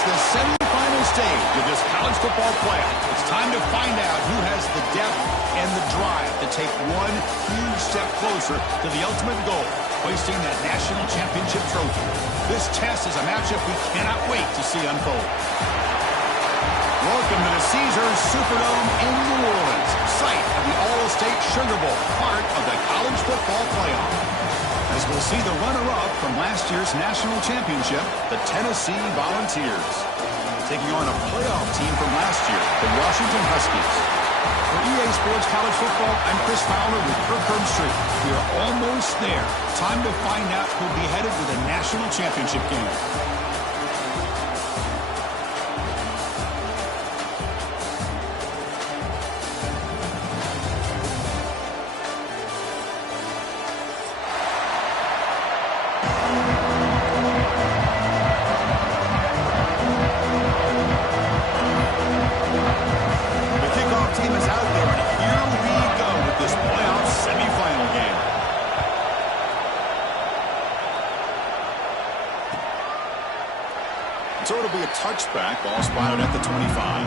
It's the semifinal stage of this college football playoff. It's time to find out who has the depth and the drive to take one huge step closer to the ultimate goal, hoisting that national championship trophy. This test is a matchup we cannot wait to see unfold. Welcome to the Caesars Superdome in New Orleans, site of the All-State Sugar Bowl, part of the college football playoff. As we'll see the runner-up from last year's national championship, the Tennessee Volunteers, taking on a playoff team from last year, the Washington Huskies. For EA Sports College Football, I'm Chris Fowler with Kirk Herbstreit. We are almost there. Time to find out who'll be headed to the national championship game. So it'll be a touchback, ball spotted at the 25.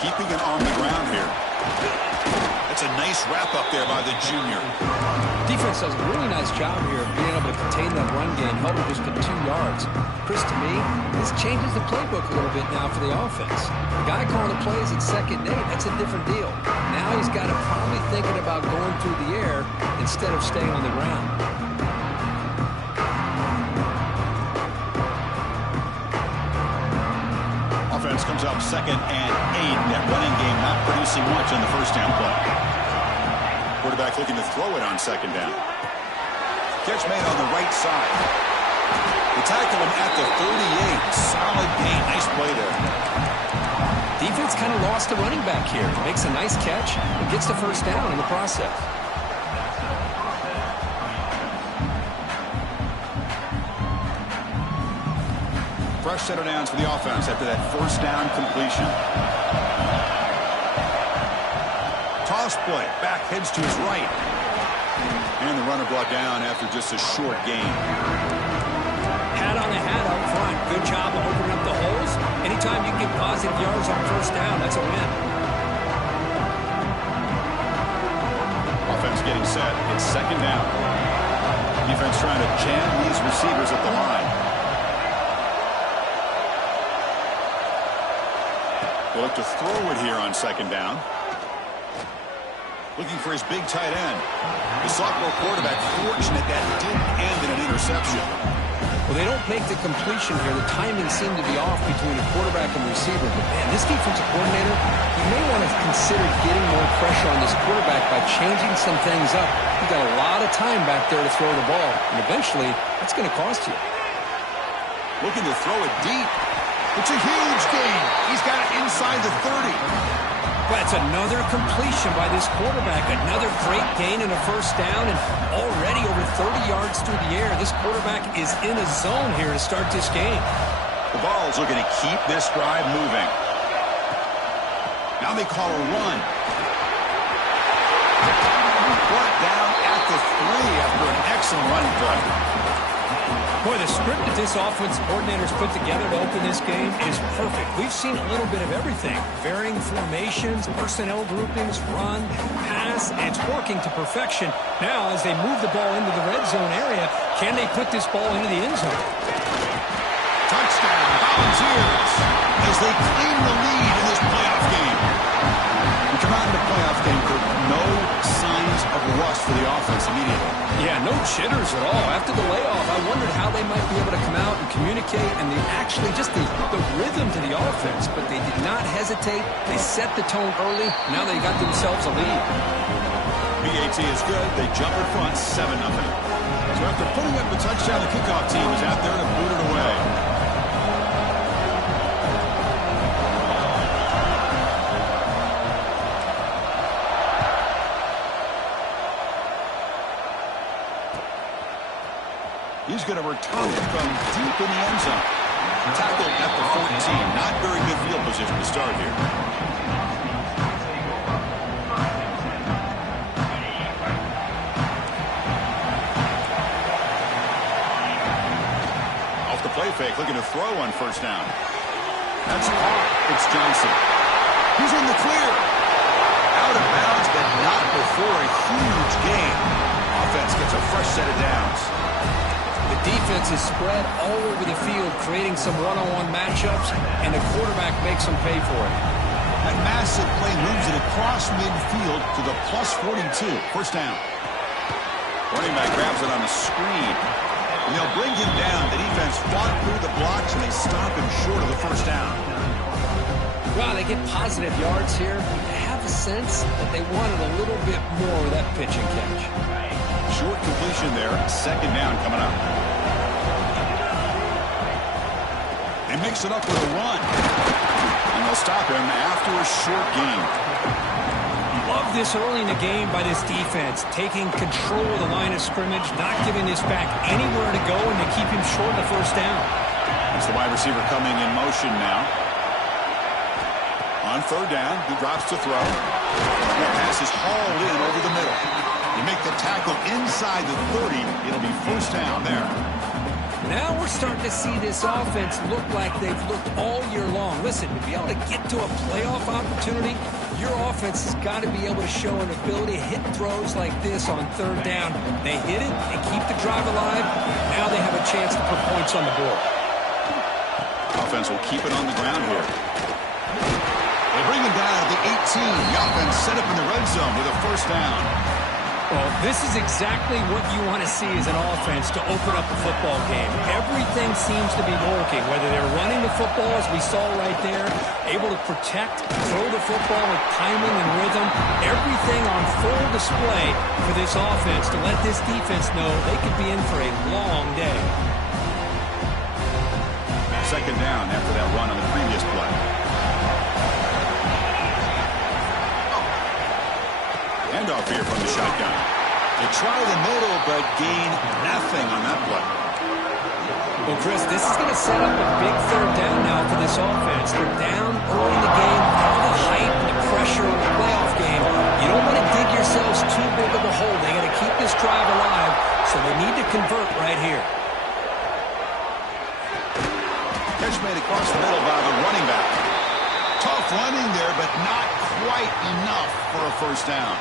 Keeping it on the ground here. It's a nice wrap up there by the junior. Defense does a really nice job here of being able to contain that run game, helping just get 2 yards. Chris, to me, this changes the playbook a little bit now for the offense. The guy calling the plays at 2nd and 8, that's a different deal. Now he's got to probably thinking about going through the air instead of staying on the ground. Offense comes up 2nd and 8. That running game not producing much on the first down play. Quarterback looking to throw it on 2nd down. Catch made on the right side. They tackle him at the 38. Solid gain. Nice play there. Defense kind of lost the running back here. Makes a nice catch and gets the first down in the process. Fresh set of downs for the offense after that first down completion. Toss play. Back heads to his right. And the runner brought down after just a short gain. Hat on the hat up front. Good job of opening up the holes. Anytime you get positive yards on first down, that's a win. Offense getting set. It's 2nd down. Defense trying to jam these receivers at the line. They'll look to throw it here on 2nd down. Looking for his big tight end. The sophomore quarterback fortunate that didn't end in an interception. Well, they don't make the completion here. The timing seemed to be off between the quarterback and the receiver. But, man, this defensive coordinator, he may want to consider getting more pressure on this quarterback by changing some things up. He's got a lot of time back there to throw the ball. And eventually, that's going to cost you. Looking to throw it deep. It's a huge gain. He's got it inside the 30. That's another completion by this quarterback. Another great gain in a first down, and already over 30 yards through the air. This quarterback is in a zone here to start this game. The Vols looking to keep this drive moving. Now they call a run. Brought down at the 3 after an excellent running play. Boy, the script that this offensive coordinator's put together to open this game is perfect. We've seen a little bit of everything. Varying formations, personnel groupings, run, pass, and it's working to perfection. Now, as they move the ball into the red zone area, can they put this ball into the end zone? Touchdown, Volunteers, as they claim the lead in this playoff game. We come out in the playoff game with no signs of rust for the offense immediately. Yeah, no jitters at all. After the layoff, I wondered how they might be able to come out and communicate and actually just the rhythm to the offense. But they did not hesitate. They set the tone early. Now they got themselves a lead. BAT is good. They jump in front 7-0. So after putting up a touchdown, the kickoff team is out there to boot it away. He's going to return it from deep in the end zone. Tackled at the 14. Not very good field position to start here. Off the play fake, looking to throw on first down. That's caught. It's Johnson. He's in the clear. Out of bounds, but not before a huge gain. Offense gets a fresh set of downs. The defense is spread all over the field, creating some one-on-one matchups, and the quarterback makes them pay for it. That massive play moves it across midfield to the plus 42. First down. Running back grabs it on the screen. And they'll bring him down. The defense fought through the blocks, and they stop him short of the first down. Wow, they get positive yards here. I have a sense that they wanted a little bit more of that pitch and catch. Short completion there. Second down coming up. They mix it up with a run. And they'll stop him after a short gain. Love this early in the game by this defense, taking control of the line of scrimmage, not giving this back anywhere to go, and to keep him short of the first down. It's the wide receiver coming in motion now. On third down, he drops to throw. That pass is hauled in over the middle. You make the tackle inside the 30. It'll be first down there. Now we're starting to see this offense look like they've looked all year long. Listen, to be able to get to a playoff opportunity, your offense has got to be able to show an ability to hit throws like this on third down. They hit it, they keep the drive alive. Now they have a chance to put points on the board. Offense will keep it on the ground here. They bring him down at the 18. The offense set up in the red zone with a first down. Well, this is exactly what you want to see as an offense to open up a football game. Everything seems to be working, whether they're running the football, as we saw right there, able to protect, throw the football with timing and rhythm, everything on full display for this offense to let this defense know they could be in for a long day. Second down after that run on the previous play. Handoff here from the shotgun. They try the middle, but gain nothing on that play. Well, Chris, this is going to set up a big third down now for this offense. They're down early in the game. All the hype and the pressure of the playoff game. You don't want to dig yourselves too big of a hole. They got to keep this drive alive, so they need to convert right here. Catch made across the middle by the running back. Tough running there, but not quite enough for a first down.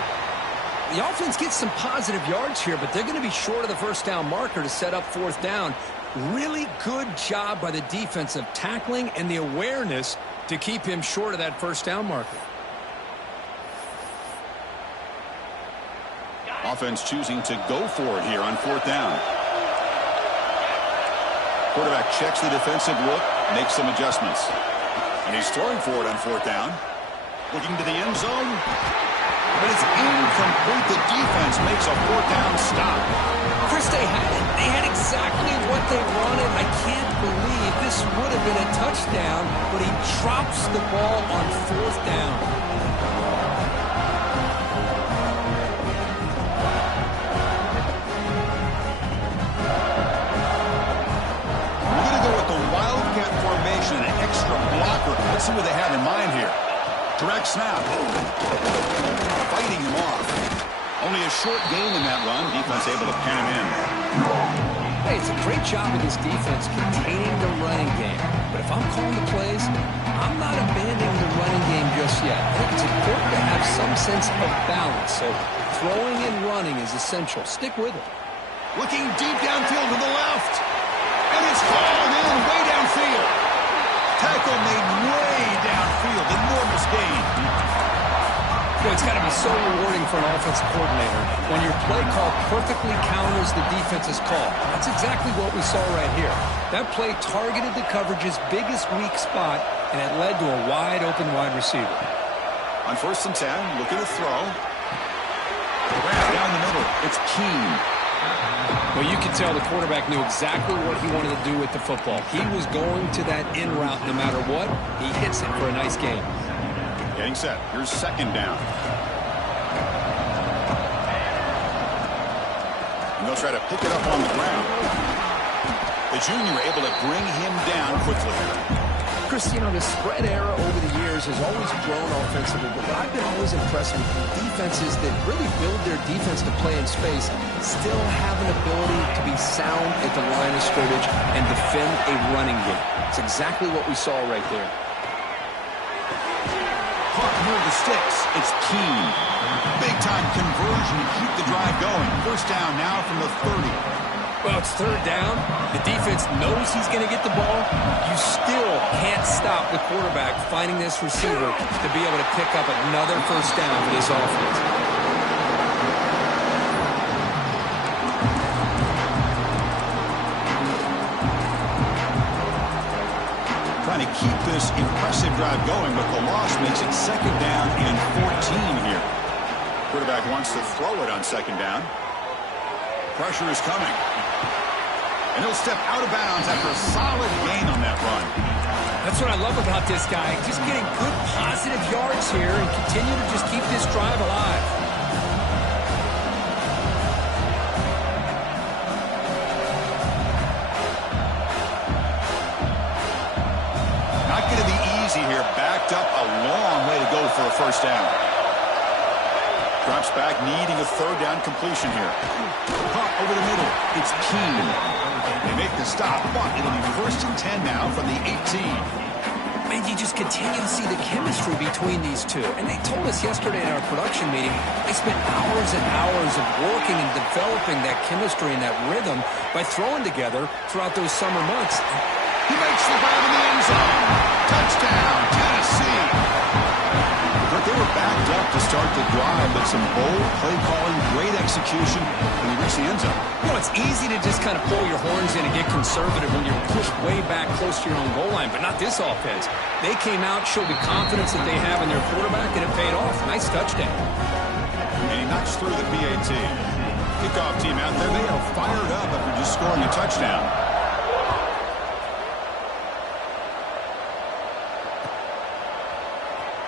The offense gets some positive yards here, but they're going to be short of the first down marker to set up fourth down. Really good job by the defensive tackling and the awareness to keep him short of that first down marker. Offense choosing to go for it here on fourth down. Quarterback checks the defensive look, makes some adjustments. And he's throwing for it on fourth down. Looking to the end zone. But it's incomplete. The defense makes a fourth down stop. Chris, they had it. They had exactly what they wanted. I can't believe this would have been a touchdown, but he drops the ball on fourth down. We're going to go with the Wildcat formation, an extra blocker. Let's see what they have in mind here. Direct snap. Fighting him off. Only a short gain in that run. Defense able to pin him in. Hey, it's a great job of this defense containing the running game. But if I'm calling the plays, I'm not abandoning the running game just yet. I think it's important to have some sense of balance. So throwing and running is essential. Stick with it. Looking deep downfield to the left. And it's hauled in way downfield. Tackle made way downfield. Enormous gain. Well, it's got to be so rewarding for an offensive coordinator when your play call perfectly counters the defense's call. That's exactly what we saw right here. That play targeted the coverage's biggest weak spot, and it led to a wide-open wide receiver. On 1st and 10, looking to throw. Down the middle. It's Keen. Well, you could tell the quarterback knew exactly what he wanted to do with the football. He was going to that in route no matter what. He hits it for a nice gain. Getting set. Here's second down. And they'll try to pick it up on the ground. The junior able to bring him down quickly. Chris, you know, the spread era over the years has always grown offensively, but I've been always impressed with defenses that really build their defense to play in space, still have an ability to be sound at the line of scrimmage and defend a running game. It's exactly what we saw right there. Caught near the sticks. It's Keen. Big-time conversion to keep the drive going. First down now from the 30. Well, it's third down. The defense knows he's going to get the ball. You still can't stop the quarterback finding this receiver to be able to pick up another first down for this offense. Trying to keep this impressive drive going, but the loss makes it second down and 14 here. Quarterback wants to throw it on second down. Pressure is coming. And he'll step out of bounds after a solid gain on that run. That's what I love about this guy. Just getting good positive yards here and continue to just keep this drive alive. Not going to be easy here. Backed up a long way to go for a first down. Drops back, needing a third down completion here. Caught over the middle. It's Keen. They make the stop, but it'll be first and 10 now from the 18. Man, you just continue to see the chemistry between these two. And they told us yesterday in our production meeting, they spent hours and hours of working and developing that chemistry and that rhythm by throwing together throughout those summer months. He makes the grab in the end zone. Touchdown, Tennessee. But they were backed up to start the drive, but some bold play calling, great execution, and they reach the end zone. You know, it's easy to just kind of pull your horns in and get conservative when you're pushed way back close to your own goal line, but not this offense. They came out, showed the confidence that they have in their quarterback, and it paid off. Nice touchdown. And he knocks through the PAT. Kickoff team out there, they are fired up after just scoring a touchdown.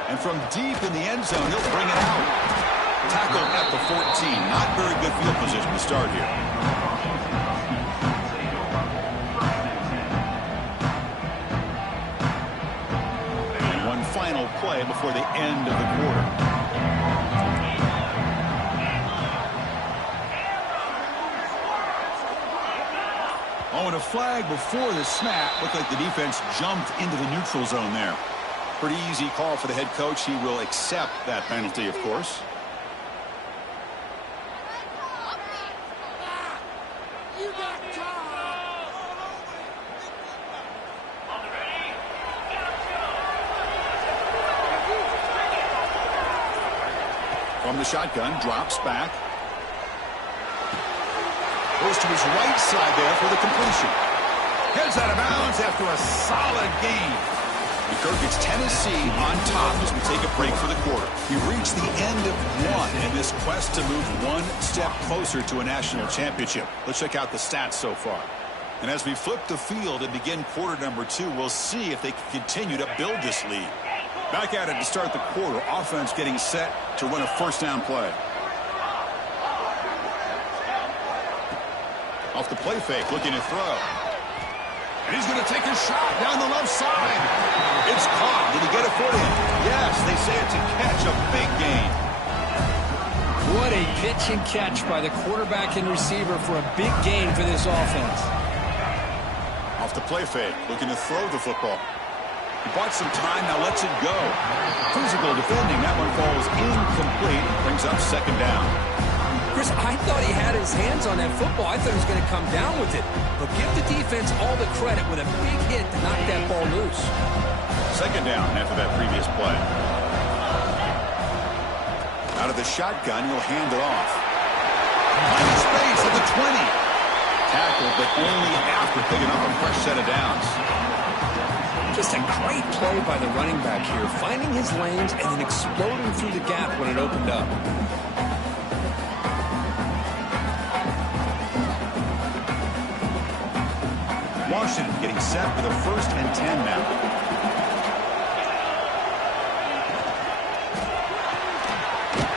And from deep in the end zone, he'll bring it out. Tackled at the 14. Not very good field position to start here. And one final play before the end of the quarter. Oh, and a flag before the snap. Looked like the defense jumped into the neutral zone there. Pretty easy call for the head coach. He will accept that penalty, of course. From the shotgun, drops back. Goes to his right side there for the completion. Heads out of bounds after a solid gain. Kirk, it's Tennessee on top as we take a break for the quarter. We've reached the end of one in this quest to move one step closer to a national championship. Let's check out the stats so far. And as we flip the field and begin quarter number 2, we'll see if they can continue to build this lead. Back at it to start the quarter. Offense getting set to run a first down play. Off the play fake, looking to throw. And he's going to take a shot down the left side. It's caught. Did he get a foot in? Yes, they say it's a catch, a big gain. What a pitch and catch by the quarterback and receiver for a big gain for this offense. Off the play fake, looking to throw the football. He bought some time, now lets it go. Physical defending, that one falls incomplete. Brings up second down. Chris, I thought he had his hands on that football. I thought he was going to come down with it. But give the defense all the credit with a big hit to knock that ball loose. Second down after that previous play. Out of the shotgun, he'll hand it off. Finding space at the 20. Tackled, but only after picking up a fresh set of downs. Just a great play by the running back here, finding his lanes and then exploding through the gap when it opened up. Washington getting set for the first and 10 now.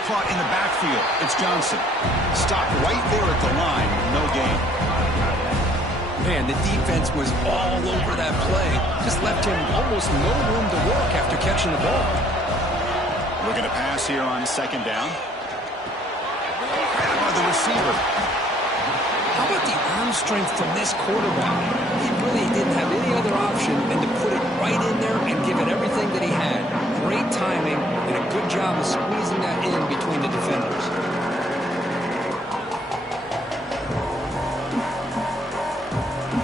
Caught in the backfield. It's Johnson. Stopped right there at the line. No gain. Man, the defense was all over that play. Just left him almost no room to work after catching the ball. Looking to pass here on second down. By the receiver. How about the arm strength from this quarterback? He really didn't have any other option than to put it right in there and give it everything that he had. Great timing and a good job of squeezing that in between the defenders.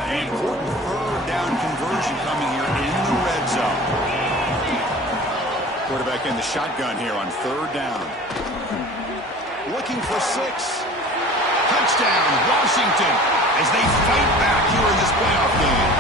Important third down conversion coming here in the red zone. Quarterback in the shotgun here on third down. Looking for 6. Touchdown, Washington, as they fight back here in this playoff game.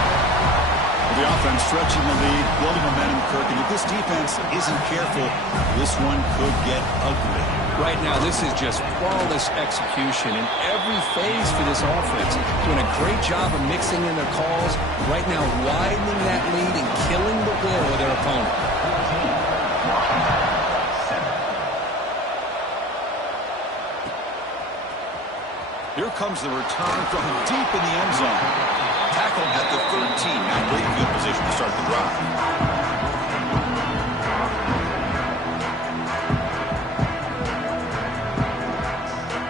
The offense stretching the lead, building momentum, Kirk, and if this defense isn't careful, this one could get ugly. Right now, this is just flawless execution in every phase for this offense. Doing a great job of mixing in their calls. Right now, widening that lead and killing the will of their opponent. Here comes the return from deep in the end zone. Tackled at the 13. Now great field position to start the drive.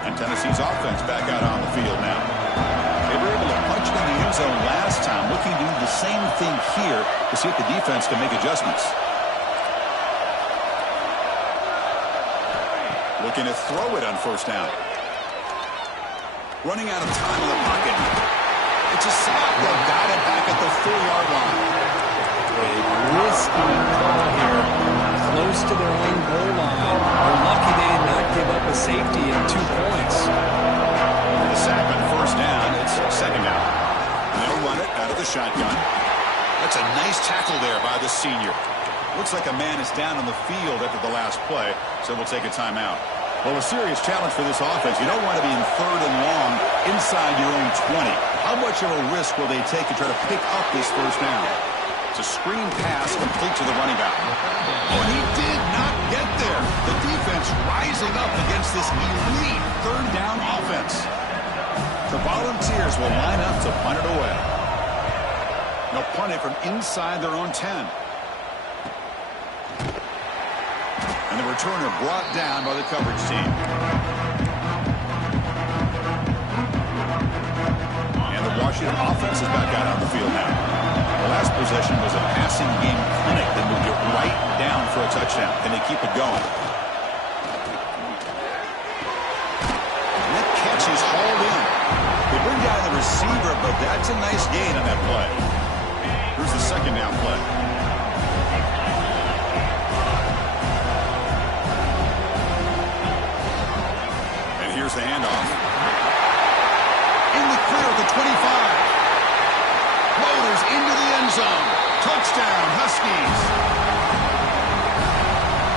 And Tennessee's offense back out on the field now. They were able to punch it in the end zone last time. Looking to do the same thing here to see if the defense can make adjustments. Looking to throw it on first down. Running out of time in the pocket. It's a sack. They've got it back at the 4-yard line. A risky call here. Close to their own goal line. They're lucky they did not give up a safety and 2 points. The sack on first down. It's second down. And they'll run it out of the shotgun. That's a nice tackle there by the senior. Looks like a man is down on the field after the last play, so we'll take a timeout. Well, a serious challenge for this offense. You don't want to be in third and long inside your own 20. How much of a risk will they take to try to pick up this first down? It's a screen pass complete to the running back. Oh, and he did not get there. The defense rising up against this elite third down offense. The Volunteers will line up to punt it away. They'll punt it from inside their own 10. And the returner brought down by the coverage team. And the Washington offense is back out on the field now. The last possession was a passing game clinic that moved it right down for a touchdown. Can they keep it going? And that catch is hauled in. They bring down the receiver, but that's a nice gain on that play. Here's the second down play. Here's the handoff. In the clear at the 25. Motors into the end zone. Touchdown, Huskies.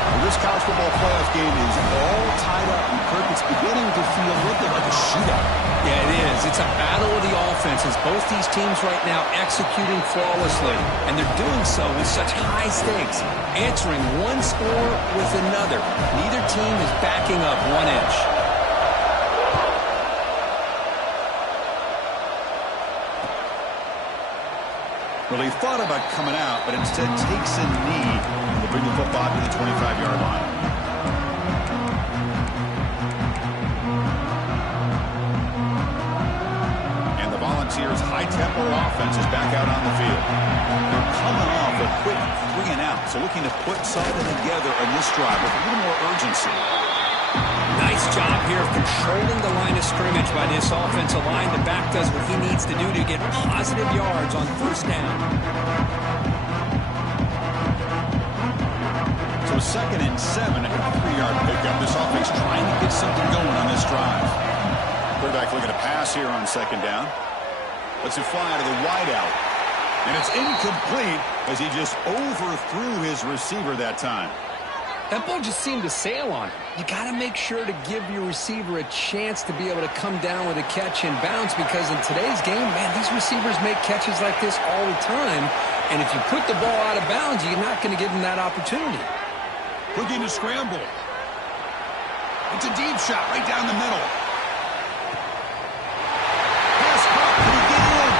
Well, this college football playoff game is all tied up, and Kirk, it's beginning to feel a little bit like a shootout. Yeah, it is. It's a battle of the offenses. Both these teams right now executing flawlessly, and they're doing so with such high stakes, answering one score with another. Neither team is backing up 1 inch. Well, he thought about coming out, but instead takes a knee to bring the football to the 25-yard line. And the Volunteers' high-tempo offense is back out on the field. They're coming off a quick 3 and out, so looking to put something together on this drive with a little more urgency. Nice job here of controlling the line of scrimmage by this offensive line. The back does what he needs to do to get positive yards on first down. So 2nd and 7 at a 3-yard pickup. This offense trying to get something going on this drive. Quarterback looking to pass here on second down. Lets it fly to the wideout. And it's incomplete as he just overthrew his receiver that time. That ball just seemed to sail on him. You got to make sure to give your receiver a chance to be able to come down with a catch and bounce, because in today's game, man, these receivers make catches like this all the time. And if you put the ball out of bounds, you're not going to give them that opportunity. Looking to scramble. It's a deep shot right down the middle. Pass caught. Can he get in?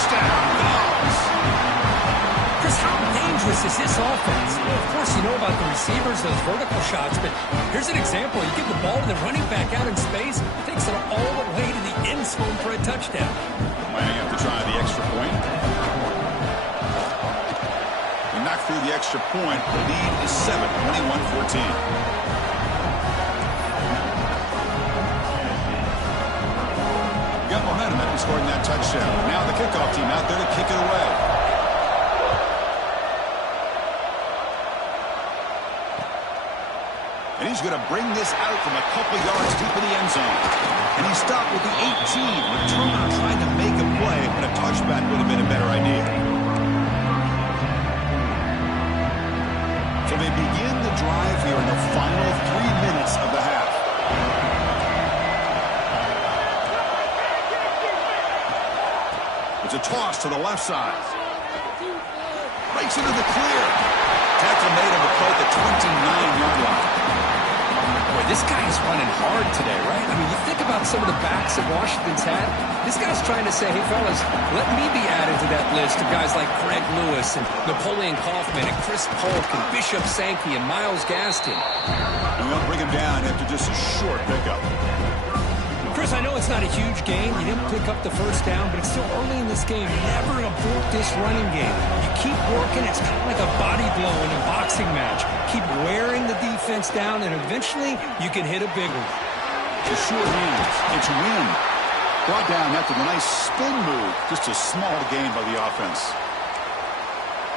touchdown goes. Chris, how dangerous is this offense? Well, of course, you know about the receivers, those vertical shots, but here's an example. You give the ball to the running back out in space, takes it all the way to the end zone for a touchdown. Might have to try the extra point. They knock through the extra point. The lead is 7, 21-14. Got momentum after scoring that touchdown. Now the kickoff team out there to kick it away. And he's going to bring this out from a couple yards deep in the end zone. And he stopped with the 18. Returner trying to make a play, but a touchback would have been a better idea. So they begin the drive here in the final 3 minutes of the half. It's a toss to the left side. Breaks into the clear. Tackle made on the play at the 29-yard line. Boy, this guy is running hard today, right? I mean, you think about some of the backs that Washington's had. This guy's trying to say, hey, fellas, let me be added to that list of guys like Greg Lewis and Napoleon Kaufman and Chris Polk and Bishop Sankey and Myles Gaston. And they'll bring him down after just a short pickup. Chris, I know it's not a huge game. You didn't pick up the first down, but it's still early in this game. Never abort this running game. You keep working. It's kind of like a body blow in a boxing match. Keep wearing the defense down, and eventually you can hit a big one. The short hands. It's Wynn. Brought down after the nice spin move. Just a small gain by the offense.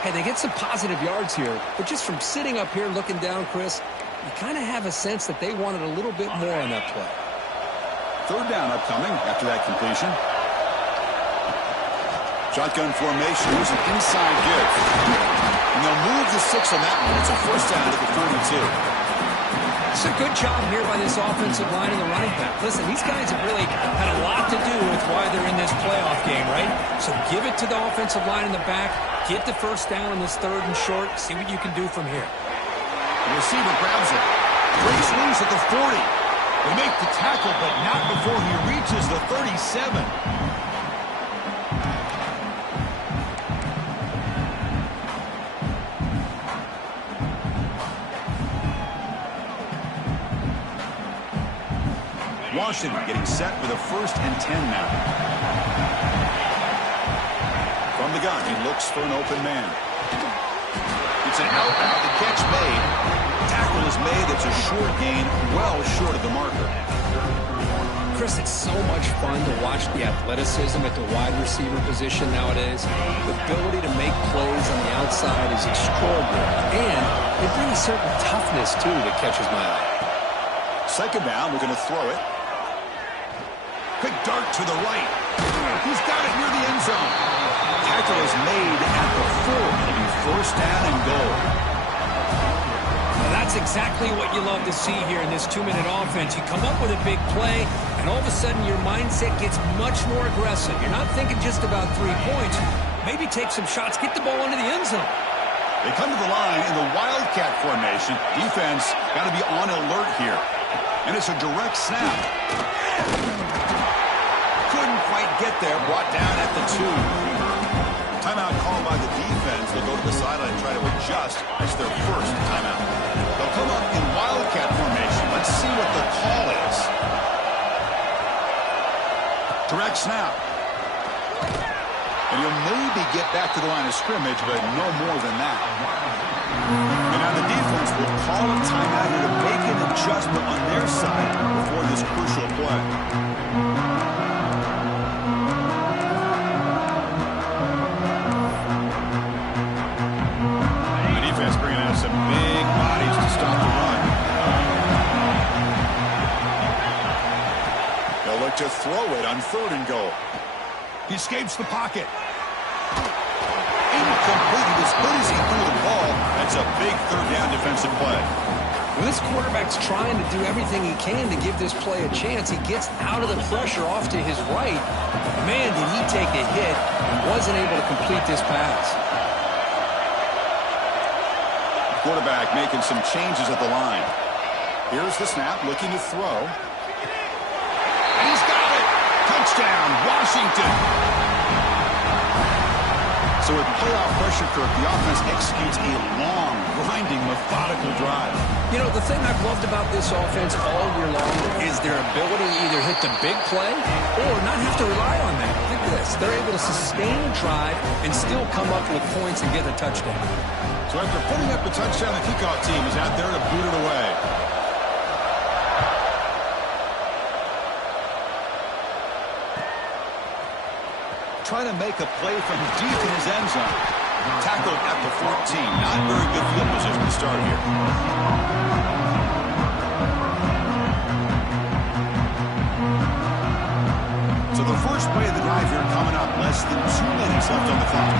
Hey, they get some positive yards here, but just from sitting up here looking down, Chris, you kind of have a sense that they wanted a little bit more on that play. Third down upcoming after that completion. Shotgun formation. Here's an inside give. And they'll move the 6 on that one. It's a first down at the 32. It's a good job here by this offensive line and the running back. Listen, these guys have really had a lot to do with why they're in this playoff game, right? So give it to the offensive line in the back. Get the first down on this 3rd and short. See what you can do from here. The receiver grabs it. Breaks loose at the 40. They make the tackle, but not before he reaches the 37. Washington getting set with a 1st and 10 now. From the gun, he looks for an open man. It's an out route. The catch made. Tackle is made. It's a short gain, well short of the marker. Chris, it's so much fun to watch the athleticism at the wide receiver position nowadays. The ability to make plays on the outside is extraordinary. And they bring a certain toughness, too, that catches my eye. 2nd down, we're going to throw it. Quick dart to the right. He's got it near the end zone. Tackle is made at the 4. It'll be 1st down and goal. Well, that's exactly what you love to see here in this 2-minute offense. You come up with a big play, and all of a sudden your mindset gets much more aggressive. You're not thinking just about 3 points. Maybe take some shots, get the ball into the end zone. They come to the line in the Wildcat formation. Defense got to be on alert here. And it's a direct snap. Couldn't quite get there. Brought down at the 2. Timeout called by the defense. They'll go to the sideline and try to adjust. It's their first timeout. They'll come up in Wildcat formation. Let's see what the call is. Direct snap. And he'll maybe get back to the line of scrimmage, but no more than that. And now the defense will call a timeout here to make an adjustment on their side before this crucial play. The defense bringing out some big bodies to stop the run. They'll look to throw it on 3rd and goal. He escapes the pocket. Incomplete. As good as he threw the ball, that's a big 3rd down defensive play. Well, this quarterback's trying to do everything he can to give this play a chance. He gets out of the pressure off to his right. Man, did he take a hit and wasn't able to complete this pass. Quarterback making some changes at the line. Here's the snap, looking to throw. And he's got it! Touchdown, Washington! So with playoff pressure, Kirk, the offense executes a long, grinding, methodical drive. You know, the thing I've loved about this offense all year long is their ability to either hit the big play or not have to rely on that. Look at this. They're able to sustain a drive and still come up with points and get a touchdown. So after putting up the touchdown, the kickoff team is out there to boot it away. Trying to make a play from deep in his end zone. Tackled at the 14. Not very good field position to start here. So the first play of the drive here coming up. Less than 2 minutes left on the clock.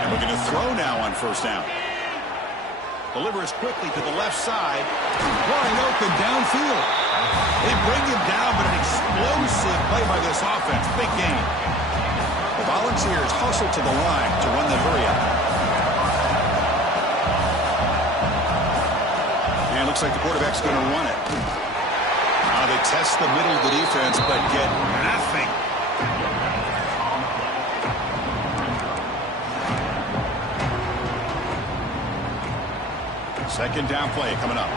And we're going to throw now on first down. Delivers quickly to the left side. Wide open downfield. They bring him down, but an explosive play by this offense. Big game. The Volunteers hustle to the line to run the hurry-up. And it looks like the quarterback's going to run it. Now they test the middle of the defense, but get nothing. Second down play coming up.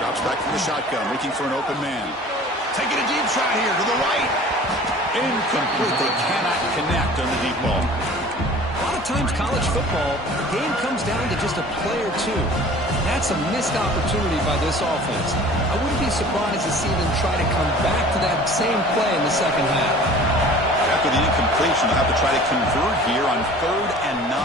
Drops back from the shotgun, looking for an open man. Taking a deep shot here to the right. Incomplete. They cannot connect on the deep ball. A lot of times college football, the game comes down to just a play or two. That's a missed opportunity by this offense. I wouldn't be surprised to see them try to come back to that same play in the second half. After the incompletion, they'll have to try to convert here on 3rd and 9.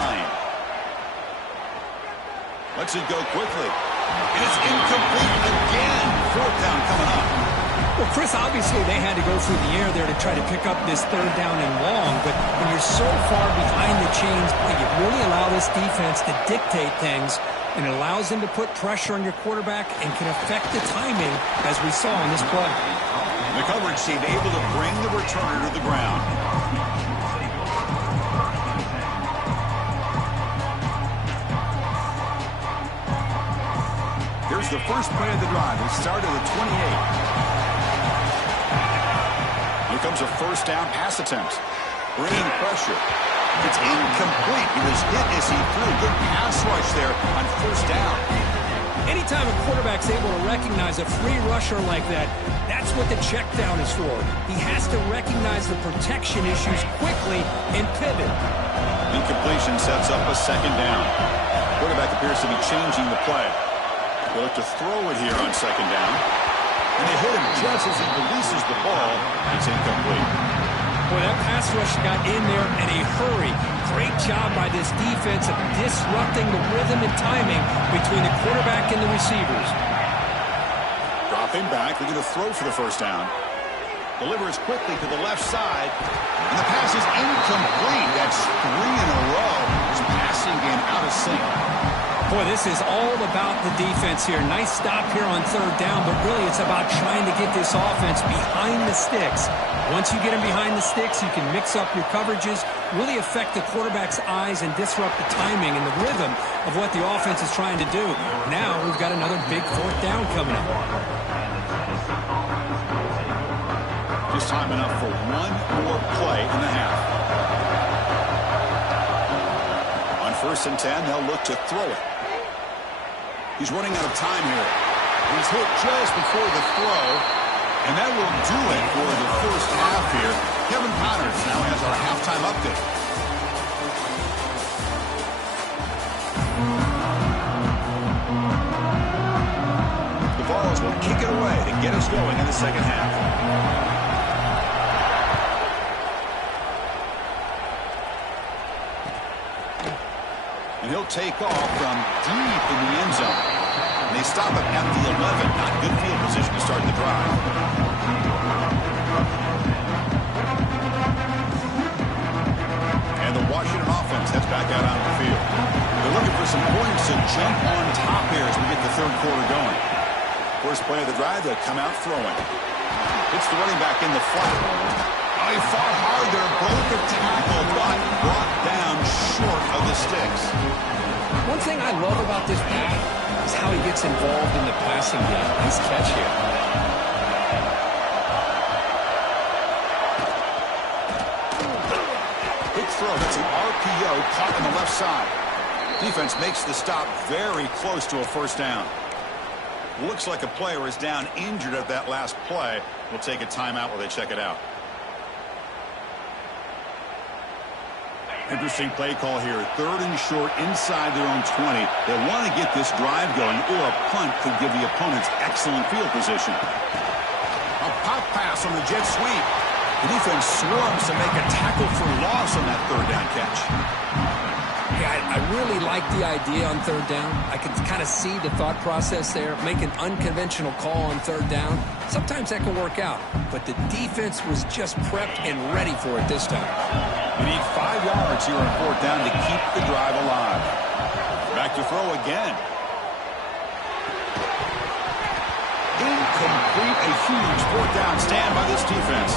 Lets it go quickly. And it's incomplete again. 4th down coming up. Well, Chris, obviously they had to go through the air there to try to pick up this 3rd down and long, but when you're so far behind the chains, you really allow this defense to dictate things, and it allows them to put pressure on your quarterback and can affect the timing, as we saw in this play. The coverage team able to bring the returner to the ground. Here's the first play of the drive. It started at 28. Here comes a first down pass attempt. Bringing pressure. It's incomplete. He was hit as he threw. Good pass rush there on first down. Anytime a quarterback's able to recognize a free rusher like that, that's what the check down is for. He has to recognize the protection issues quickly and pivot. Incompletion sets up a second down. Quarterback appears to be changing the play. They look to throw it here on second down. And they hit him just as he releases the ball. It's incomplete. Boy, that pass rush got in there in a hurry. Great job by this defense of disrupting the rhythm and timing between the quarterback and the receivers. Dropping back, they're going to throw for the first down. Delivers quickly to the left side. And the pass is incomplete. That's 3 in a row. His passing game out of sync. Boy, this is all about the defense here. Nice stop here on 3rd down, but really it's about trying to get this offense behind the sticks. Once you get them behind the sticks, you can mix up your coverages, really affect the quarterback's eyes and disrupt the timing and the rhythm of what the offense is trying to do. Now we've got another big 4th down coming up. Just time enough for one more play in the half. On 1st and 10, they'll look to throw it. He's running out of time here. He's hit just before the throw, and that will do it for the first half here. Kevin Connors now has our halftime update. The Vols will kick it away to get us going in the second half. And he'll take off from deep in the end zone. And they stop him at the 11. Not good field position to start the drive. And the Washington offense heads back out onto the field. They're looking for some points to jump on top here as we get the 3rd quarter going. First play of the drive, they'll come out throwing. It's the running back in the flat. Oh, he fought hard there, broke a tackle, but brought down short of the sticks. One thing I love about this back is how he gets involved in the passing game. Nice catch here. throw. That's an RPO caught on the left side. Defense makes the stop very close to a first down. Looks like a player is down injured at that last play. We'll take a timeout while they check it out. Interesting play call here. 3rd and short inside their own 20. They want to get this drive going, or a punt could give the opponents excellent field position. A pop pass on the jet sweep. The defense swarms to make a tackle for loss on that 3rd down catch. Yeah, I really like the idea on 3rd down. I can kind of see the thought process there. Make an unconventional call on 3rd down. Sometimes that can work out, but the defense was just prepped and ready for it this time. You need 5 yards here on 4th down to keep the drive alive. Back to throw again. Incomplete. A huge 4th down stand by this defense.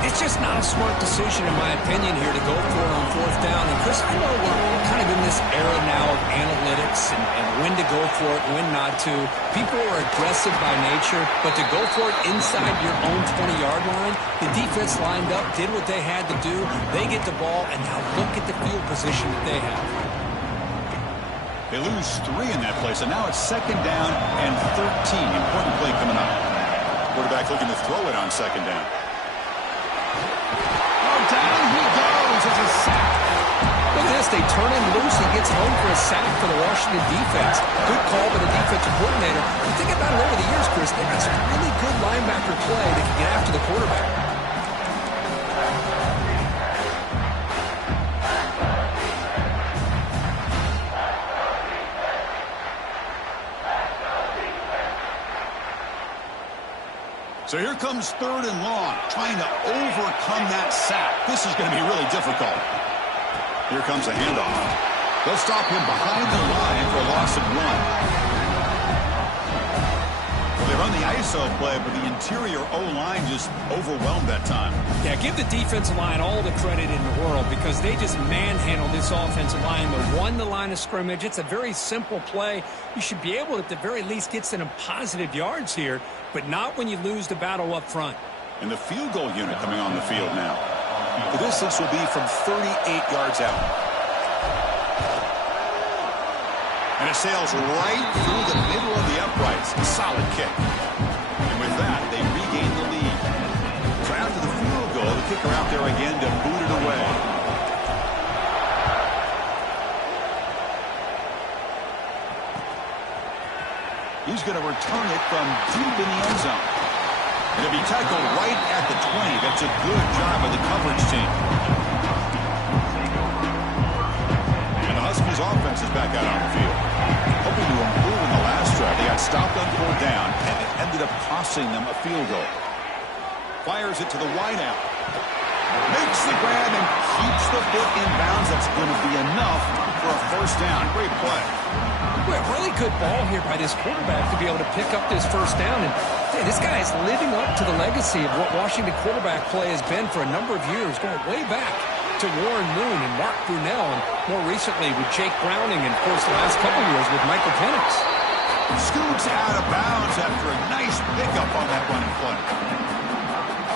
It's just not a smart decision, in my opinion, here to go for it on 4th down. And, Chris, I know we're kind of in this era now of analytics and when to go for it, when not to. People are aggressive by nature, but to go for it inside your own 20-yard line, the defense lined up, did what they had to do. They get the ball, and now look at the field position that they have. They lose 3 in that play, so now it's 2nd down and 13. Important play coming up. Quarterback looking to throw it on 2nd down. Down he goes as a sack. Look at this. They turn him loose. He gets home for a sack for the Washington defense. Good call by the defensive coordinator. You think about it over the years, Chris, they got some really good linebacker play that can get after the quarterback. So here comes 3rd and long, trying to overcome that sack. This is going to be really difficult. Here comes a handoff. They'll stop him behind the line for a loss of 1. Well, they run the ISO play, but the interior O-line just overwhelmed that time. Yeah, give the defensive line all the credit in the world because they just manhandled this offensive line. They won the line of scrimmage. It's a very simple play. You should be able to, at the very least, get some positive yards here, but not when you lose the battle up front. And the field goal unit coming on the field now. The distance will be from 38 yards out. And it sails right through the middle of the uprights. A solid kick. And with that, they regain the lead. So after the field goal, the kicker out there again to boot it away. He's going to return it from deep in the end zone. It'll be tackled right at the 20. That's a good job by the coverage team. And the Huskies offense is back out on the field. Hoping to improve in the last drive. They got stopped on 4th down, and it ended up costing them a field goal. Fires it to the wideout. Makes the grab and keeps the foot in bounds. That's going to be enough for a first down. Great play. Well, really good ball here by this quarterback to be able to pick up this first down. And hey, this guy is living up to the legacy of what Washington quarterback play has been for a number of years, going way back to Warren Moon and Mark Brunell, and more recently with Jake Browning, and of course the last couple years with Michael Penix. Scoots out of bounds after a nice pickup on that running play.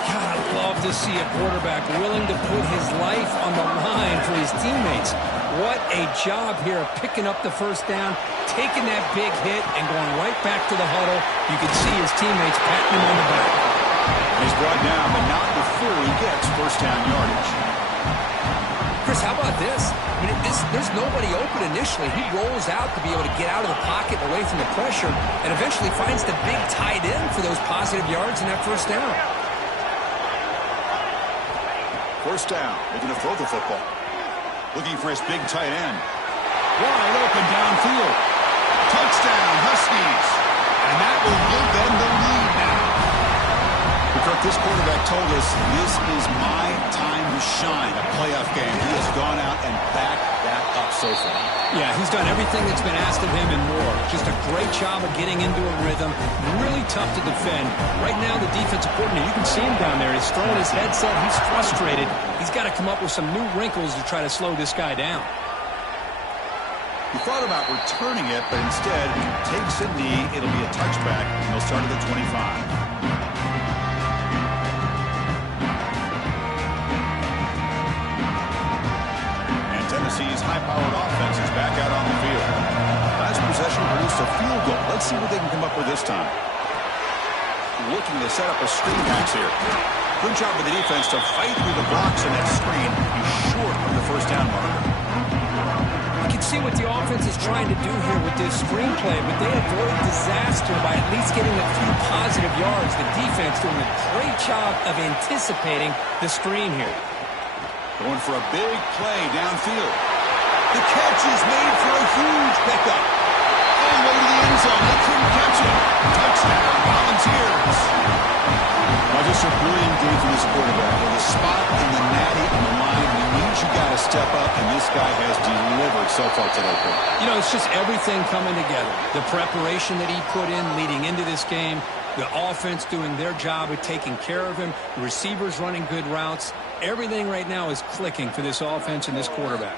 God, I love to see a quarterback willing to put his life on the line for his teammates. What a job here of picking up the first down, taking that big hit, and going right back to the huddle. You can see his teammates patting him on the back. He's brought down, but not before he gets first down yardage. Chris, how about this? I mean, there's nobody open initially. He rolls out to be able to get out of the pocket away from the pressure and eventually finds the big tight end for those positive yards in that first down. First down, looking to throw the football. Looking for his big tight end. Wide open downfield. Touchdown, Huskies. And that will give them the lead now. Kirk, this quarterback told us this is my time to shine, a playoff game. He has gone out and backed that up so far. Yeah, he's done everything that's been asked of him and more. Just a great job of getting into a rhythm. Really tough to defend. Right now, the defensive coordinator, you can see him down there. He's throwing his headset. He's frustrated. He's got to come up with some new wrinkles to try to slow this guy down. He thought about returning it, but instead takes a knee. It'll be a touchback, and he'll start at the 25. SEC's high-powered offense is back out on the field. Last possession produced a field goal. Let's see what they can come up with this time. Looking to set up a screen pass here. Good job of the defense to fight through the blocks in that screen. He's short of the first down marker. You can see what the offense is trying to do here with this screenplay, but they avoid disaster by at least getting a few positive yards. The defense doing a great job of anticipating the screen here. Going for a big play downfield. The catch is made for a huge pickup. All the way to the end zone. They couldn't catch it. Touchdown, Volunteers. Well, just a brilliant game for this quarterback. With a spot in the natty on the line, he means you got to step up, and this guy has delivered so far today. You know, it's just everything coming together. The preparation that he put in leading into this game, the offense doing their job of taking care of him, the receivers running good routes. Everything right now is clicking for this offense and this quarterback.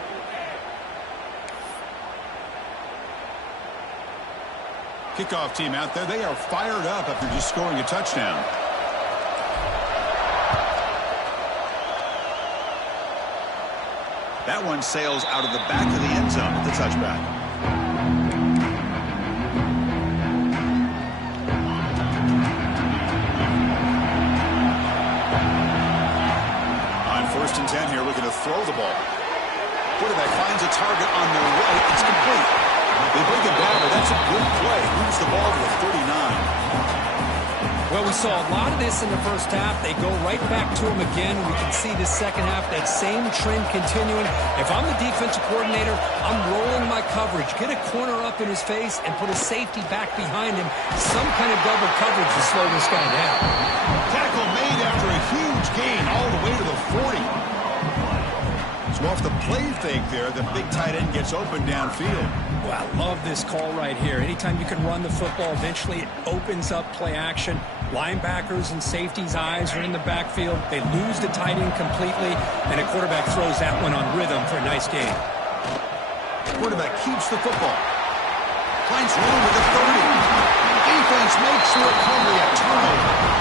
Kickoff team out there. They are fired up after just scoring a touchdown. That one sails out of the back of the end zone at the touchback. On 1st and 10 here, looking to throw the ball. Quarterback finds a target on the right. It's complete. They break it down, but that's a good play. Moves the ball to the 39. Well, we saw a lot of this in the first half. They go right back to him again. We can see the second half, that same trend continuing. If I'm the defensive coordinator, I'm rolling my coverage. Get a corner up in his face and put a safety back behind him. Some kind of double coverage to slow this guy down. Tackle made after a huge gain all the way to the 40. So off the play fake there, the big tight end gets open downfield. Well, I love this call right here. Anytime you can run the football, eventually it opens up play action. Linebackers and safeties' eyes are in the backfield. They lose the tight end completely, and a quarterback throws that one on rhythm for a nice game. Quarterback keeps the football. Finds room at the 30. Defense makes the recovery a turnover.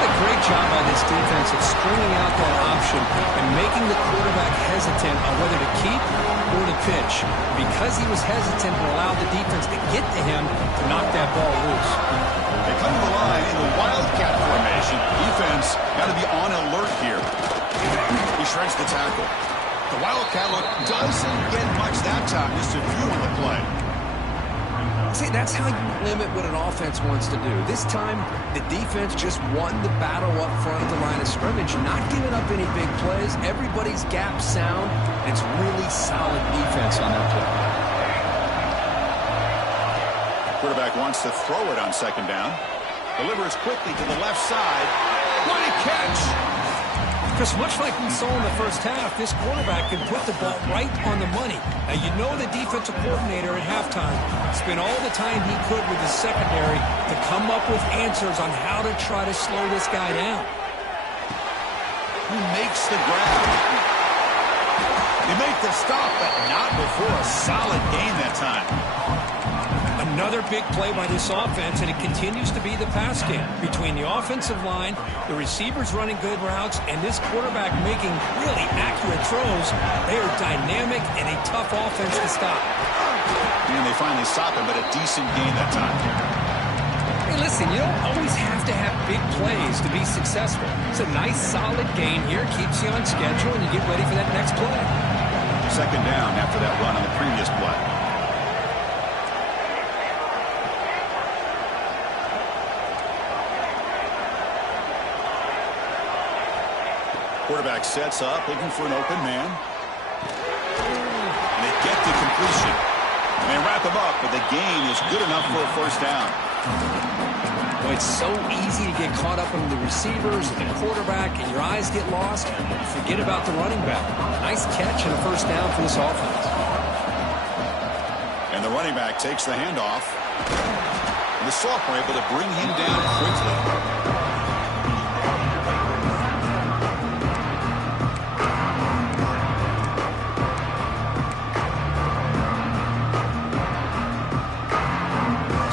What a great job by this defense of stringing out that option and making the quarterback hesitant on whether to keep or to pitch. Because he was hesitant, it allowed the defense to get to him to knock that ball loose. They come to the line in the Wildcat formation. Defense got to be on alert here. He shreds the tackle. The Wildcat look doesn't get much that time, just a few on the play. See, that's how you limit what an offense wants to do. This time, the defense just won the battle up front of the line of scrimmage, not giving up any big plays. Everybody's gap sound. It's really solid defense on that play. Quarterback wants to throw it on 2nd down. Delivers quickly to the left side. What a catch! Because much like we saw in the first half, this quarterback can put the ball right on the money. Now, you know the defensive coordinator at halftime spent all the time he could with the secondary to come up with answers on how to try to slow this guy down. Who makes the grab? They make the stop, but not before a solid gain that time. Another big play by this offense, and it continues to be the pass game. Between the offensive line, the receivers running good routes, and this quarterback making really accurate throws, they are dynamic and a tough offense to stop. And they finally stop him, but a decent gain that time. Hey, listen, you don't always have to have big plays to be successful. It's a nice, solid gain here, keeps you on schedule, and you get ready for that next play. 2nd down after that run on the previous play. Quarterback sets up, looking for an open man. And they get the completion. They wrap him up, but the gain is good enough for a 1st down. Well, it's so easy to get caught up in the receivers and the quarterback, and your eyes get lost. Forget about the running back. Nice catch and a 1st down for this offense. And the running back takes the handoff. And the sophomore able to bring him down quickly.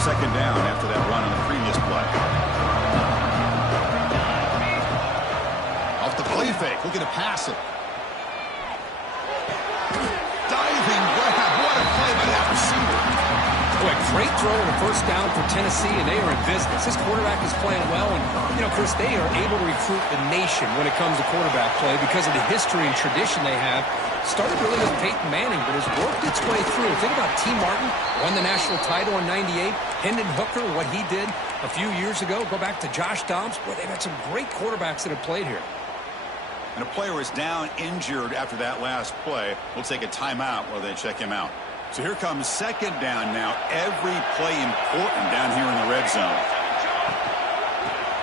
Second down after that run on the previous play. Off the play fake, looking to pass it. Diving Great throw and a first down for Tennessee, and they are in business. This quarterback is playing well, and, Chris, they are able to recruit the nation when it comes to quarterback play because of the history and tradition they have. Started really with Peyton Manning, but has worked its way through. Think about T. Martin, won the national title in '98. Hendon Hooker, what he did a few years ago. Go back to Josh Dobbs. Boy, they've had some great quarterbacks that have played here. And a player is down injured after that last play. We'll take a timeout while they check him out. So here comes second down now. Every play important down here in the red zone.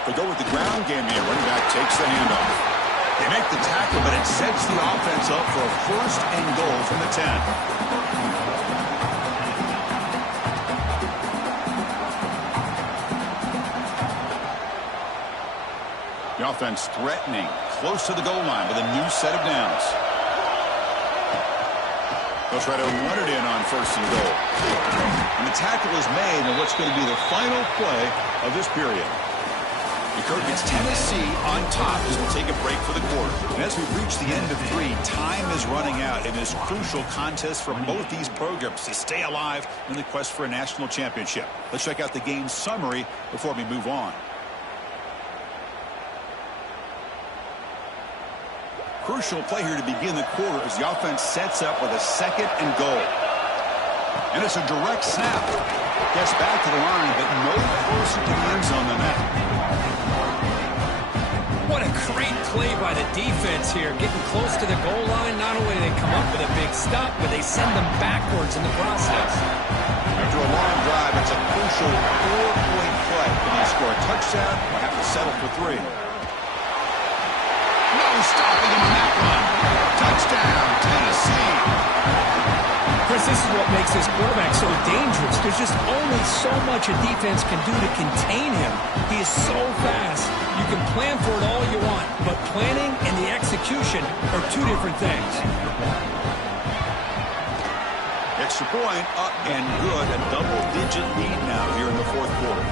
They go with the ground game here. Running back takes the handoff. They make the tackle, but it sets the offense up for a first and goal from the 10. The offense threatening, close to the goal line with a new set of downs. They'll try to run it in on first and goal. And the tackle is made in what's going to be the final play of this period. Kirk, it's Tennessee on top as we'll take a break for the quarter. And as we reach the end of 3, time is running out in this crucial contest for both these programs to stay alive in the quest for a national championship. Let's check out the game summary before we move on. Crucial play here to begin the quarter as the offense sets up with a second and goal. And it's a direct snap. Gets back to the line, but no closer to the end zone than that. What a great play by the defense here. Getting close to the goal line, not only do they come up with a big stop, but they send them backwards in the process. After a long drive, it's a crucial 4-point play. If they score a touchdown, we'll have to settle for 3. No stopping him on that one. Touchdown, Tennessee. Chris, this is what makes this quarterback so dangerous. There's just only so much a defense can do to contain him. He is so fast. You can plan for it all you want, but planning and the execution are 2 different things. Extra point, up and good. A double-digit lead now here in the fourth quarter.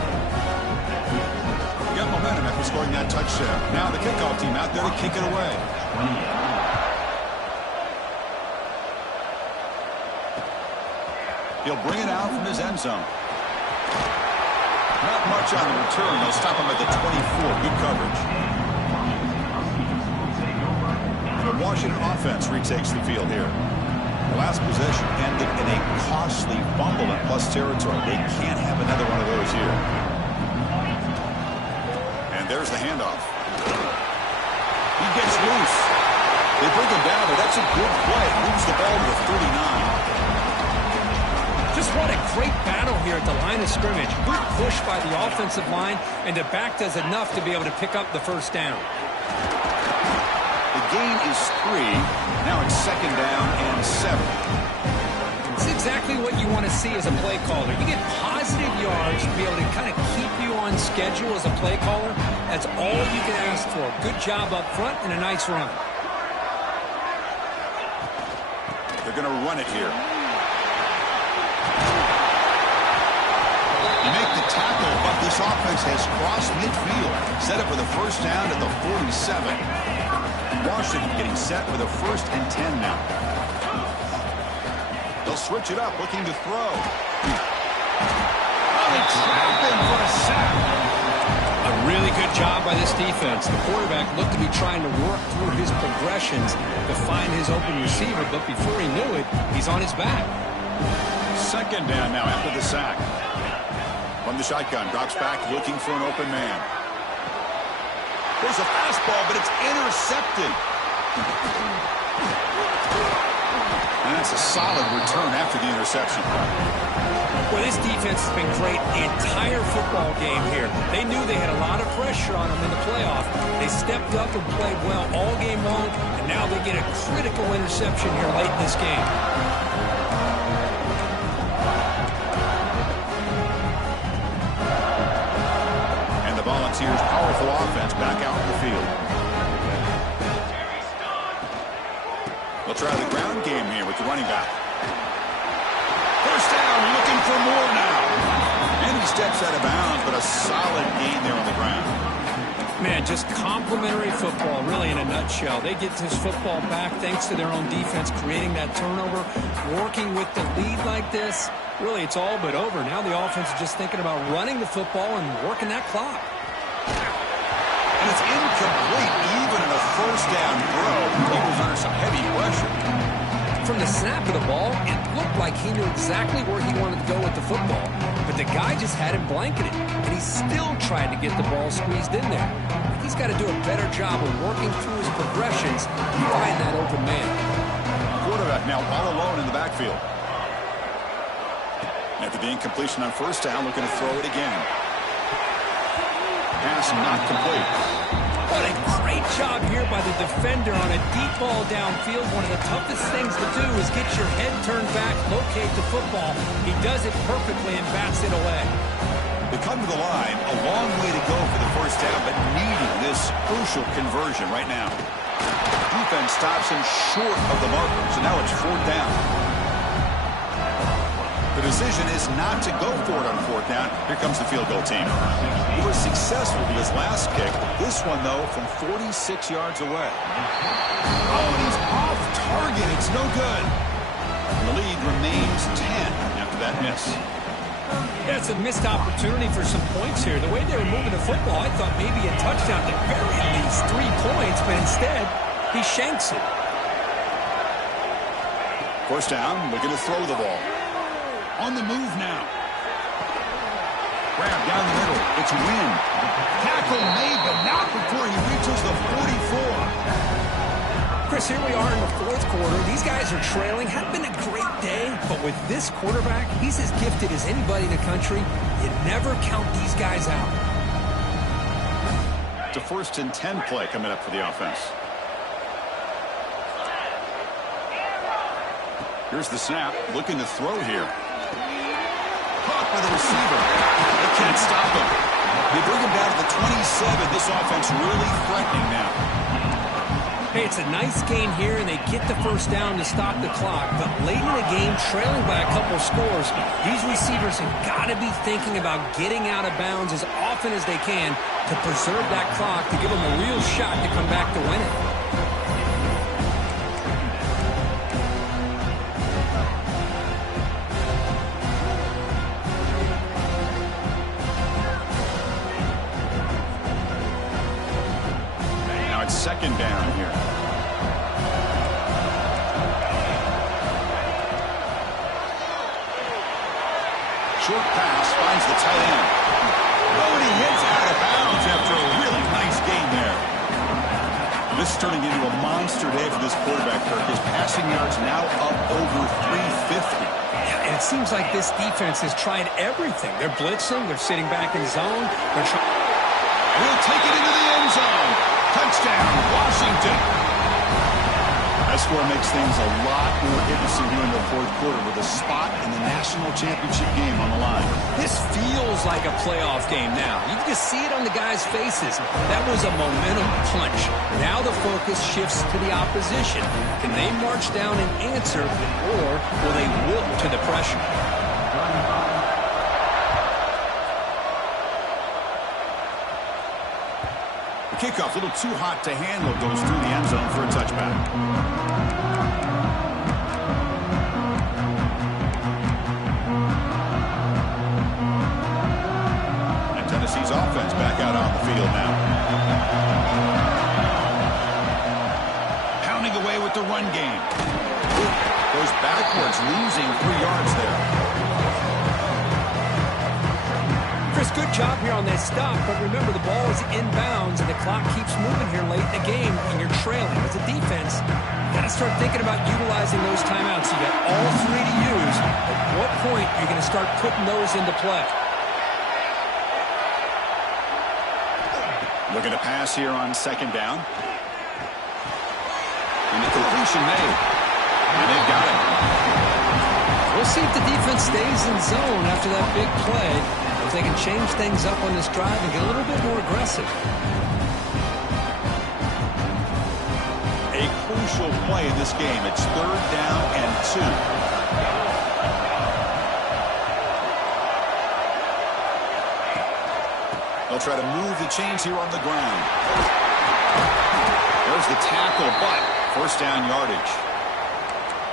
You got momentum after scoring that touchdown. Now the kickoff team out there to kick it away. He'll bring it out from his end zone. Not much on the return. They'll stop him at the 24. Good coverage. The Washington offense retakes the field here. The last possession ended in a costly fumble in plus territory. They can't have another one of those here. And there's the handoff. He gets loose. They bring him down, but that's a good play. Moves the ball to the 39. Just what a great battle here at the line of scrimmage. Good push by the offensive line, and the back does enough to be able to pick up the first down. The gain is 3. Now it's second down and 7. It's exactly what you want to see as a play caller. You get positive yards to be able to kind of keep you on schedule as a play caller. That's all you can ask for. Good job up front and a nice run. They're going to run it here. You make the tackle, but this offense has crossed midfield. Set up with a first down at the 47. Washington getting set with a first and 10 now. They'll switch it up, looking to throw. Oh, they trap him for a sack. A really good job by this defense. The quarterback looked to be trying to work through his progressions to find his open receiver, but before he knew it, he's on his back. Second down now after the sack. From the shotgun, drops back looking for an open man. There's a fastball, but it's intercepted. And that's a solid return after the interception. Well, this defense has been great the entire football game here. They knew they had a lot of pressure on them in the playoff. They stepped up and played well all game long, and now they get a critical interception here late in this game. Volunteers' powerful offense back out in the field. They'll try the ground game here with the running back. First down, looking for more now. And he steps out of bounds, but a solid gain there on the ground. Man, just complimentary football, really, in a nutshell. They get this football back thanks to their own defense, creating that turnover, working with the lead like this. Really, it's all but over. Now the offense is just thinking about running the football and working that clock. And it's incomplete, even in a first down throw. He was under some heavy pressure. From the snap of the ball, it looked like he knew exactly where he wanted to go with the football. But the guy just had him blanketed, and he still tried to get the ball squeezed in there. He's got to do a better job of working through his progressions to find that open man. Quarterback now all alone in the backfield. After the incompletion on first down, looking to throw it again. Pass not complete. What a great job here by the defender on a deep ball downfield. One of the toughest things to do is get your head turned back, locate the football. He does it perfectly and bats it away. They come to the line, a long way to go for the first down, but needing this crucial conversion right now. Defense stops him short of the marker, so now it's fourth down. The decision is not to go for it on fourth down. Here comes the field goal team. He was successful with his last kick. This one, though, from 46 yards away. Oh, and he's off target. It's no good. And the lead remains 10 after that miss. Yeah, it's a missed opportunity for some points here. The way they were moving the football, I thought maybe a touchdown, at very least 3 points, but instead, he shanks it. First down, looking to throw the ball. On the move now. Grab down the middle. It's Wynn. Tackle made, but not before he reaches the 44. Chris, here we are in the fourth quarter. These guys are trailing. Hadn't been a great day, but with this quarterback, he's as gifted as anybody in the country. You never count these guys out. It's a 1st and 10 play coming up for the offense. Here's the snap. Looking to throw here. Caught by the receiver. They can't stop him. They bring him down to the 27. This offense really threatening now. Hey, it's a nice gain here, and they get the first down to stop the clock. But late in the game, trailing by a couple scores, these receivers have got to be thinking about getting out of bounds as often as they can to preserve that clock, to give them a real shot to come back to win it. Second down here. Short pass finds the tight end. Oh, and he hits out of bounds after a really nice gain there. This is turning into a monster day for this quarterback, Kirk. His passing yards now up over 350. Yeah, and it seems like this defense has tried everything. They're blitzing. They're sitting back in zone. They're trying. We'll take it into the end zone. Touchdown, Washington. That score makes things a lot more interesting here in the fourth quarter with a spot in the national championship game on the line. This feels like a playoff game now. You can just see it on the guys' faces. That was a momentum punch. Now the focus shifts to the opposition. Can they march down and answer, or will they wilt to the pressure? Kickoff, a little too hot to handle, goes through the end zone for a touchback. And Tennessee's offense back out on the field now. Pounding away with the run game. Goes backwards, losing 3 yards there. Chris, good job here on that stop, but remember the ball is inbounds and the clock keeps moving here late in the game and you're trailing. As a defense, you got to start thinking about utilizing those timeouts. You got all 3 to use. At what point are you going to start putting those into play? Looking to pass here on second down. And the completion made. And they've got it. We'll see if the defense stays in zone after that big play. If they can change things up on this drive and get a little bit more aggressive. A crucial play in this game. It's 3rd down and 2. They'll try to move the chains here on the ground. There's the tackle, but first down yardage.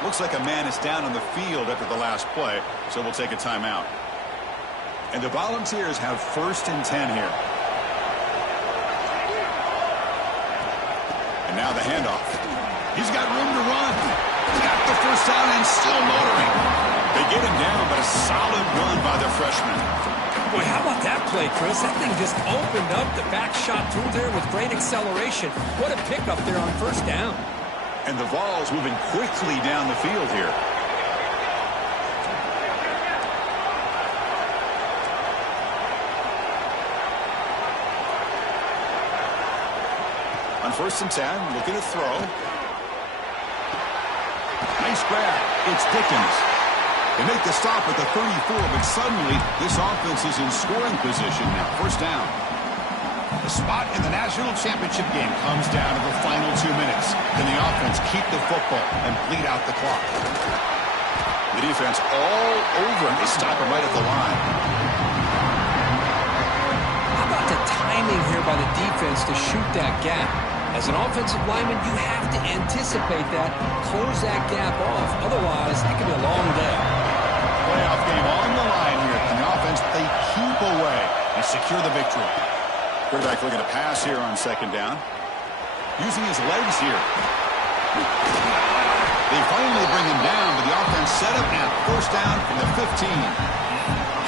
Looks like a man is down on the field after the last play, so we'll take a timeout. And the Volunteers have 1st and 10 here. And now the handoff. He's got room to run. He's got the first down and still motoring. They get him down, but a solid run by the freshman. Boy, how about that play, Chris? That thing just opened up. The back shot through there with great acceleration. What a pickup there on 1st down. And the Vols moving quickly down the field here. On 1st and 10, looking to throw. Nice grab. It's Dickens. They make the stop at the 34, but suddenly this offense is in scoring position now. 1st down. The spot in the national championship game comes down to the final 2 minutes. Can the offense keep the football and bleed out the clock? The defense all over him. They stop him right at the line. How about the timing here by the defense to shoot that gap? As an offensive lineman, you have to anticipate that, close that gap off. Otherwise, it could be a long day. Playoff game on the line here. Can the offense, they keep away and secure the victory. Quarterback looking to pass here on 2nd down. Using his legs here. They finally bring him down, but the offense set up at 1st down from the 15.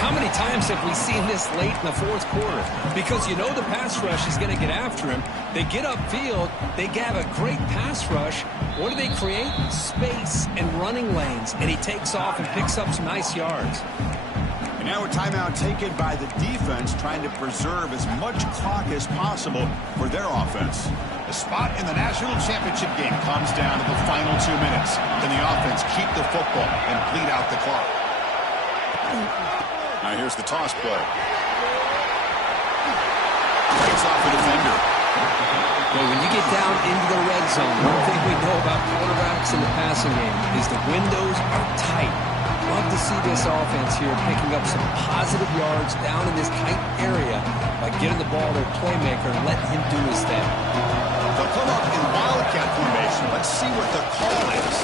How many times have we seen this late in the 4th quarter? Because you know the pass rush is going to get after him. They get upfield. They have a great pass rush. What do they create? Space and running lanes. And he takes off and picks up some nice yards. And now a timeout taken by the defense, trying to preserve as much clock as possible for their offense. The spot in the national championship game comes down to the final 2 minutes. Can the offense keep the football and bleed out the clock? Now here's the toss play. Breaks off the defender. Well, when you get down into the red zone, one thing we know about quarterbacks in the passing game is the windows are tight. Love to see this offense here picking up some positive yards down in this tight area by getting the ball to their playmaker and letting him do his thing. They'll come up in wildcat formation. Let's see what the call is.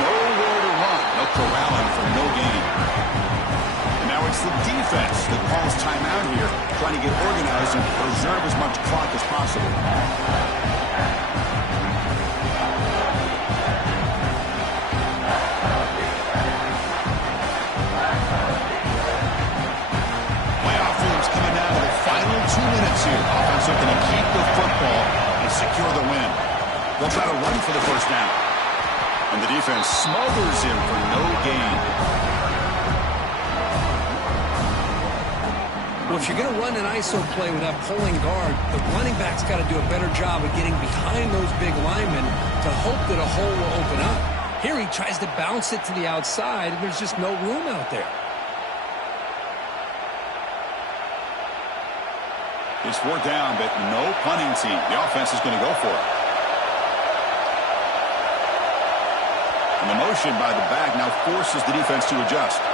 Nowhere to run. No corralling for no gain. And now it's the defense that calls timeout here, trying to get organized and preserve as much clock as possible. Playoff games coming down to the final 2 minutes here. Offense looking to keep the football and secure the win. They'll try to run for the 1st down. And the defense smothers him for no gain. Well, if you're going to run an ISO play with that pulling guard, the running back's got to do a better job of getting behind those big linemen to hope that a hole will open up. Here he tries to bounce it to the outside, and there's just no room out there. It's 4th down, but no punting team. The offense is going to go for it. And the motion by the back now forces the defense to adjust.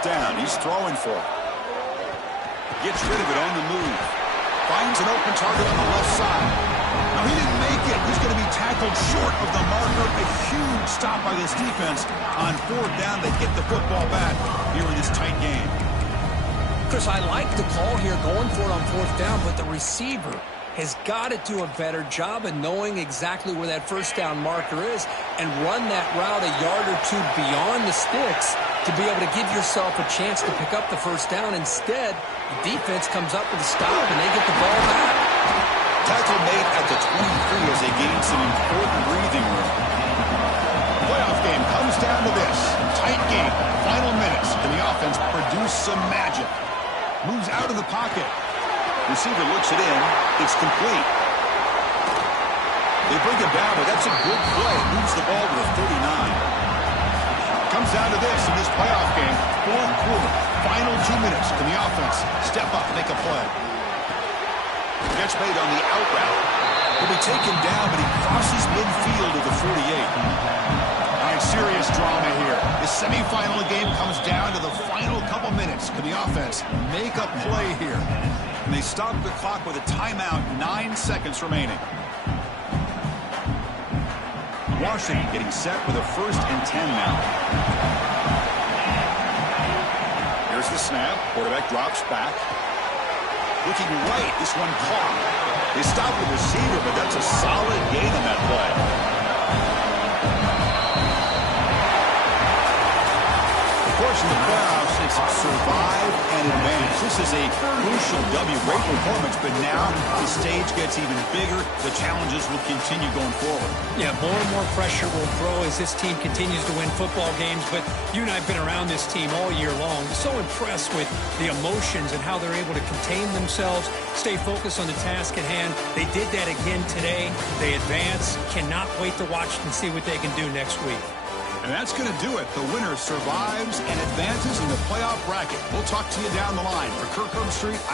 Down. He's throwing for it. Gets rid of it on the move. Finds an open target on the left side. Now he didn't make it. He's going to be tackled short of the marker. A huge stop by this defense on 4th down. They get the football back here in this tight game. Chris, I like the call here going for it on 4th down, but the receiver has got to do a better job of knowing exactly where that 1st down marker is and run that route a yard or two beyond the sticks to be able to give yourself a chance to pick up the 1st down. Instead, the defense comes up with a stop and they get the ball back. Tackle made at the 23 as they gain some important breathing room. Playoff game comes down to this. Tight game. Final minutes. Can the offense produce some magic? Moves out of the pocket. Receiver looks it in. It's complete. They bring it down, but that's a good play. Moves the ball to the 39. Comes down to this in this playoff game. 4th quarter. Final 2 minutes. Can the offense step up and make a play? Catch made on the out route. He'll be taken down, but he crosses midfield to the 48. All right, serious drama here. The semifinal game comes down to the final couple minutes. Can the offense make a play here? And they stop the clock with a timeout, 9 seconds remaining. Washington getting set with a 1st and 10 now. Here's the snap. Quarterback drops back. Looking right. This one caught. They stop the receiver, but that's a solid gain on that play. Of course, in the playoffs, it's survive and advance. This is a crucial W. Great performance, but now the stage gets even bigger. The challenges will continue going forward. Yeah, more and more pressure will grow as this team continues to win football games. But you and I have been around this team all year long. So impressed with the emotions and how they're able to contain themselves, stay focused on the task at hand. They did that again today. They advance. Cannot wait to watch and see what they can do next week. And that's going to do it. The winner survives and advances in the playoff bracket. We'll talk to you down the line. For Kirk Herbstreit,